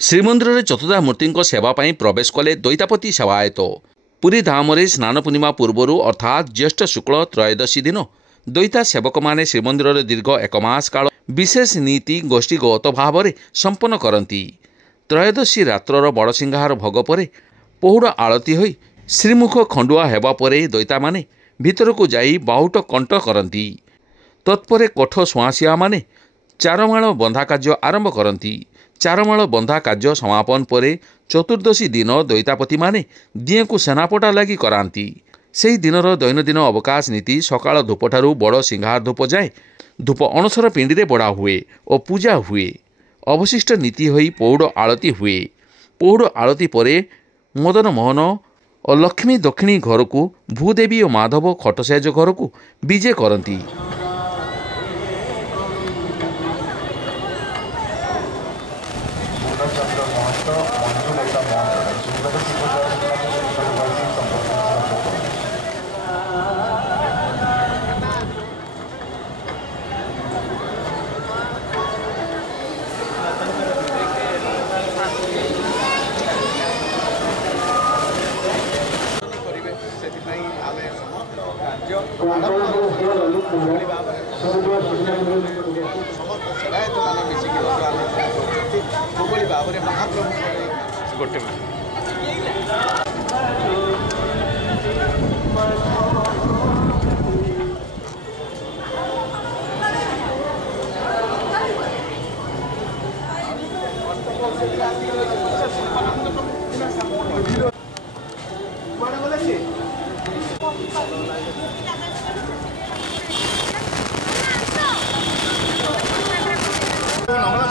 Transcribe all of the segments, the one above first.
श्रीमंदिर में चतुर्धा मूर्ति सेवा प्रवेश कले दैतापति सेवायत। पुरी धाम में स्नान पूर्णिमा पूर्व अर्थात ज्येष्ठ शुक्ल त्रयोदशी दिन दैता सेवक माने श्रीमंदिर दीर्घ एक मास काल विशेष नीति गोष्ठीगत भाव में संपन्न करती। त्रयोदशी रात्रर बड़सिंहार भोग पर पहुड़ आलती हो श्रीमुख खंडुआ हेबा परे दैता माने भीतर को जाई बाहुट कंठ करती। तत्परे कोठ सुआसिया माने चारमाळ बंधा कार्य आरंभ करती। चारमाळ बंधा कार्य समापन परे चतुर्दशी दिन दैतापति माने दिए को सेनापटा लगी कराती। से दिनर दैनंदिन अवकाश नीति सकाळ धूपठारू बड़ सिंहार धूप जाए धूप अणसर पिंडी रे बड़ा हुए और पूजा हुए। अवशिष्ट नीति होई पौड़ आलती हुए। पौड़ आलती परे मदन मोहन और लक्ष्मी दक्षिणी घर को भूदेवी और माधव खटसाज घर को विजे करती।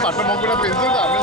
ପାଠ ମଙ୍ଗୁଳା ପିନ୍ଧୁଛନ୍ତି ଆମେ